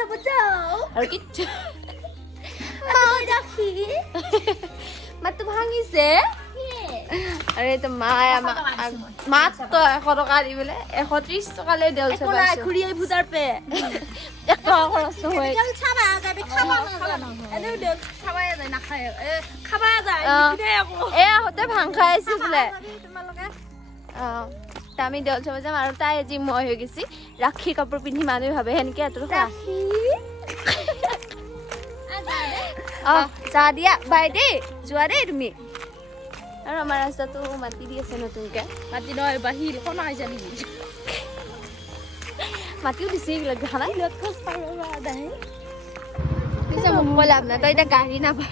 চাব যাওঁ আৰু কিচ্ছু মই ৰাখি মাতটো ভাঙিছে আৰু এইটো মায়ে মাত্ৰ 100 টকা দি বোলে 130 টকালৈ দেউল চাব আহিছো ঘূৰি আহি ভূতাৰ পে 1 টকা খৰচ নহয় চাবা যাবি খাবা এনেও দেউ চাবাই যায় নাখায় খাবা যায় এয়া হতে ভাং খাই আহিছে বোলে তোমালোকে আমি দেউল চাব যাম আৰু তাই আজি মই হৈ গৈছি ৰাখী কাপোৰ পিন্ধি মানুহে ভাবে সেনেকে এত ৰাখি যা দিয়া বাই দেই যোৱা দেই তুমি আৰু আমাৰ ৰাস্তাটো মাটি দি আছে নতুনকে মাতি নহয় বাহিৰ কোন আহিছে নেকি মাটিও দিছে এইবিলাক দেখা নাই পিছে মোক কৈ লাভ নাই তই এতিয়া গাড়ী নাপা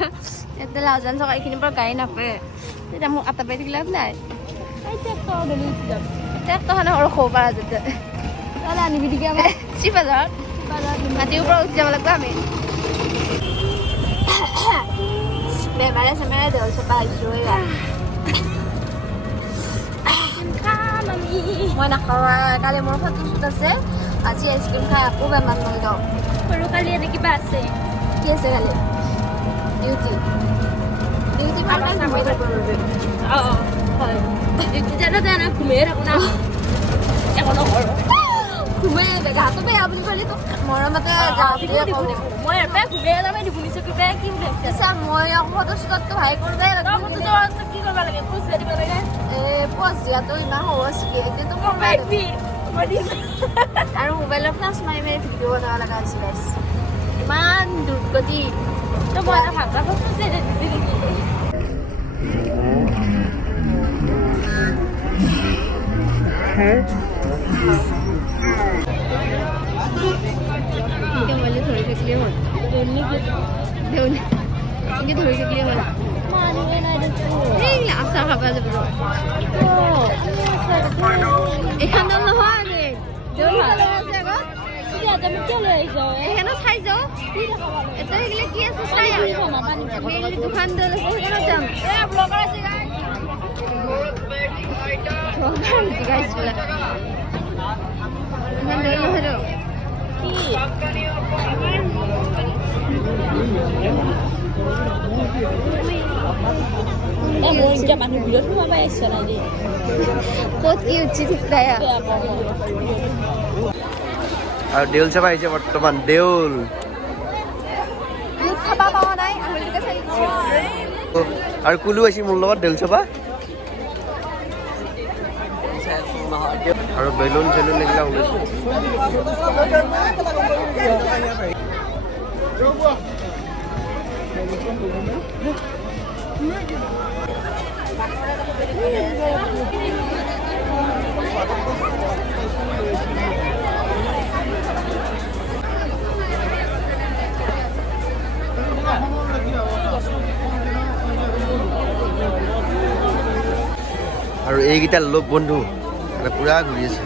এতিয়া লাউজান চকা এইখিনিৰ পৰা গাড়ী নাপায় তেতিয়া মোক আটা পাই থাকি লাভ নাই ট্ৰেক্টৰখনে সৰু খাব পাৰা যাতে তাহলে আনিবি নেকি আমাৰ চিপাজাৰত মাটিৰ ওপৰত উঠি যাব লাগিব আমি বেমাৰে চেমাৰে দেউল চাব আহিছোঁ মই নাখাওঁ কালি মোৰ ফটো শ্বুট আছে আজি আইচক্ৰীম খাই আকৌ বেমাৰ নহয় যাওঁ সৰু কালি এনে কিবা আছে কি আছে কালি ডিউটি ভাল ঘুমাই থাকোঁ হয় ডিউটি জানা জানা ঘুমিয়ে থাকোঁ না একো নকৰোঁ ঘুমাই গাটো বেয়া বুলি ক'লে তো মৰমতে যাওঁ বুলিয়ে কওঁ মই এবাৰ ঘুমিয়ে যামেই দিবুলিছোঁ কিবা কি বুলি পিছা মই আকৌ ফটো শ্বুটততো ভাই কৰিবই লাগিব কি কৰিব লাগে পইচা দিব লাগে পষ্ট দিয়াটো ইমান সহজ কি এতিয়াতো আৰু মোবাইলৰ ফ্লাছ মাৰি মাৰি ভিডিঅ' বনাব লগা হৈছিল ইমান দুৰ্গতি তো মই এটা ভাগা বস্তু যে দিদি মোবাইলে ধৰি থাকিলে হ'ল এনেকৈ ধৰি থাকিলে হ'ল আচাৰ খাব যাব এইখন দাম নহয় এখানে চাই যাও এটা এগুলো কি আছে চাই আমি দোকান দল আছে সেখানে যাম ব্লগার আছে গাইস বলা দোকান দল হলো মই এতিয়া মানুহ ভিৰত সোমাবাই আহিছে নাই দেই ক'ত কি উচিত নাই আৰু দেউল চাব আহিছে বৰ্তমান দেউল খাবা পাৱা নাই আঙুলিটোকে চাই আৰু কুলু আহিছে মোৰ লগত দেউল চাবা আৰু বেলুন চেলুন এইবিলাক ওলাইছে আৰু এইকেইটা লগ বন্ধু পুৰা ঘূৰি আছে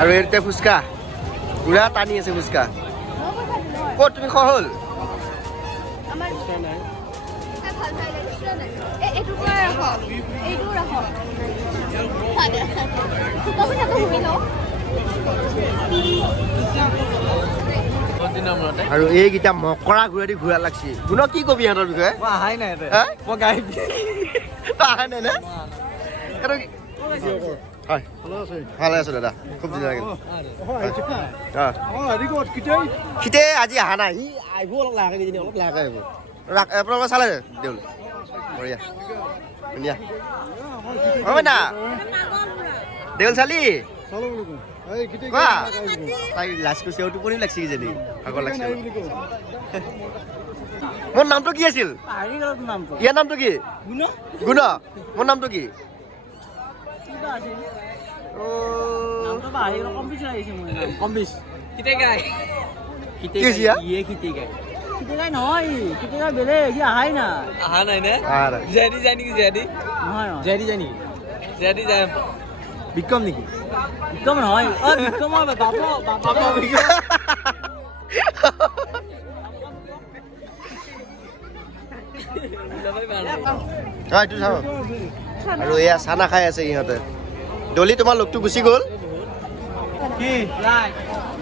আৰু এতে ফুচকা পুৰা টানি আছে ফুচকা ক'ত তুমি খোৱা হ'ল এইটো পৰা ৰাখক এইটো ৰাখক আৰু এইকেইটা মকৰা ঘূৰা দি ঘূৰা লাগছি গুণক কি কবি সিহঁতৰ বিষয়ে অহাই নাই মই গাড়ী অহা নাই না হয় ভালে আছো দাদা খুব ধুনীয়া লাগিল সিতে আজি অহা নাই সি আহিব অলপ লাহে কিজানি অলপ লাহে আহিব আপোনালোকে চালে দেউল বঢ়িয়া ধুনীয়া হয় না দেউল চালি কোৱা তাই লাজ কৰিছে টোপনি লাগিছে কিজানি ভাগৰ লাগিছে মোৰ নামটো কি আছিল ইয়াৰ নামটো কি গুণ মোৰ নামটো কি বিক্ৰম নেকি বিক্ৰম নহয় বিক্ৰমৰ বাপা এইটো চাওঁ আৰু এয়া চানা খাই আছে ইহঁতে ডলি তোমাৰ লোকটো গুচি গ'ল কি লাই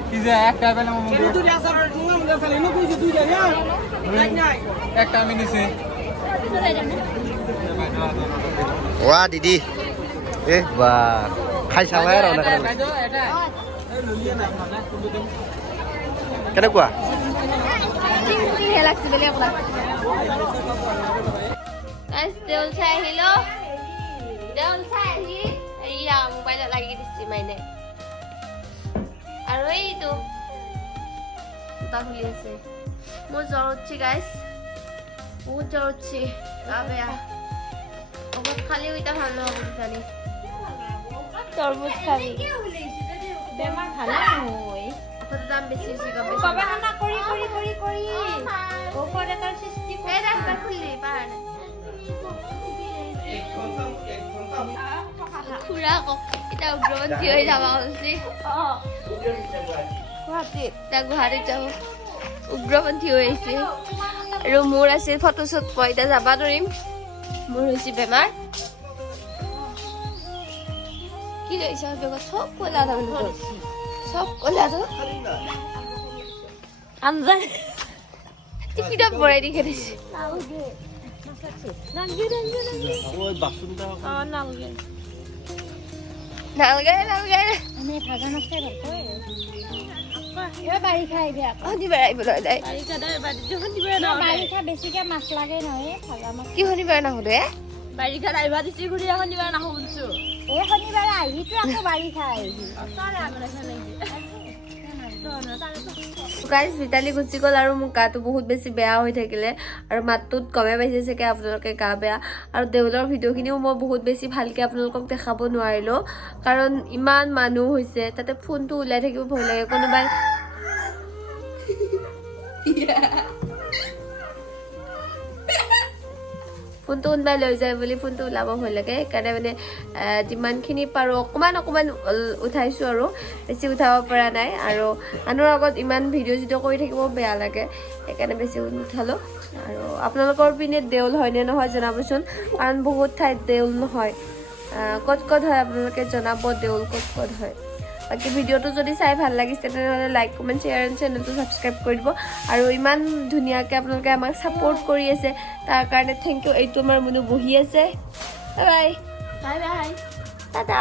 কি যে একটা বেলা মন দিয়ে তুই আসার তুমি আমরা খালি নো কইছি তুই যা নাই একটা মিনিছে ৱা দিদি এ বা খাই চালাই আৰু না কেনেকুৱা হে লাগছে বুলি আপোনাক গাইস দেউল চাই আহিলো দেউল চাই আহি এইয়া মোবাইলত লাগি দিছি মাইনে আৰু এইটো দুটা খুলি আছে মোৰ জ্বৰ উঠছি গাইস বহুত জ্বৰ উঠছি গা বেয়া অকল খালি উইটা ভাল নহ'ব জানি তৰমুজ খাবি বেমাৰ ভালে নহয় ঔষধৰ দাম বেছি হৈছে গম পাইছ গৱেষণা কৰি ঔষধ এটাৰ সৃষ্টি কৰি এই ৰাস্তা খুলি পাৰ খুৰা আকৌ এতিয়া উগ্ৰপন্থী হৈ যাব হৈছে গুৱাহাটীত যাব উগ্ৰপন্থী হৈ আহিছে আৰু মোৰ আছিল ফটোশ্বুট মই এতিয়া যাব নোৱাৰিম মোৰ হৈছে বেমাৰ কি লৈছা বেগত চব কলা তাৰমানে চব কলাটো আঞ্জা টিফিনত ভৰাই দি খেলিছে নালগে বাৰিষা আহিবি শনিবাৰ আহিব নাই বাৰিষা বেছিকে মাছ লাগে নহয় ভাজা মাছ কি শনিবাৰ নাহোদে বাৰিষাত আহিবা দিছি ঘূৰি শনিবাৰ নাহো বুলিছো এই শনিবাৰে আহিতো আকৌ বাৰিষা আহিবি গাইজ ভিতালী গুচি গ'ল আৰু মোৰ গাটো বহুত বেছি বেয়া হৈ থাকিলে আৰু মাতটোত গমে পাইছে চাগে আপোনালোকে গা বেয়া আৰু দেউলৰ ভিডিঅ'খিনিও মই বহুত বেছি ভালকৈ আপোনালোকক দেখাব নোৱাৰিলোঁ কাৰণ ইমান মানুহ হৈছে তাতে ফোনটো ওলাই থাকিব ভয় লাগে কোনোবাই ফোনটো কোনোবাই লৈ যায় বুলি ফোনটো ওলাব ভয় লাগে সেইকাৰণে মানে যিমানখিনি পাৰোঁ অকণমান উঠাইছোঁ আৰু বেছি উঠাব পৰা নাই আৰু মানুহৰ আগত ইমান ভিডিঅ' কৰি থাকিব বেয়া লাগে সেইকাৰণে বেছি উঠালোঁ আৰু আপোনালোকৰ পিনে দেউল হয়নে নহয় জনাবচোন কাৰণ বহুত ঠাইত দেউল নহয় ক'ত হয় আপোনালোকে জনাব দেউল ক'ত হয় বাকী ভিডিঅ'টো যদি চাই ভাল লাগিছে তেনেহ'লে লাইক কমেণ্ট শ্বেয়াৰ এণ্ড চেনেলটো ছাবস্ক্ৰাইব কৰি দিব আৰু ইমান ধুনীয়াকৈ আপোনালোকে আমাক ছাপোৰ্ট কৰি আছে তাৰ কাৰণে থেংক ইউ এইটো আমাৰ মনো বহি আছে বাই বাই টাটা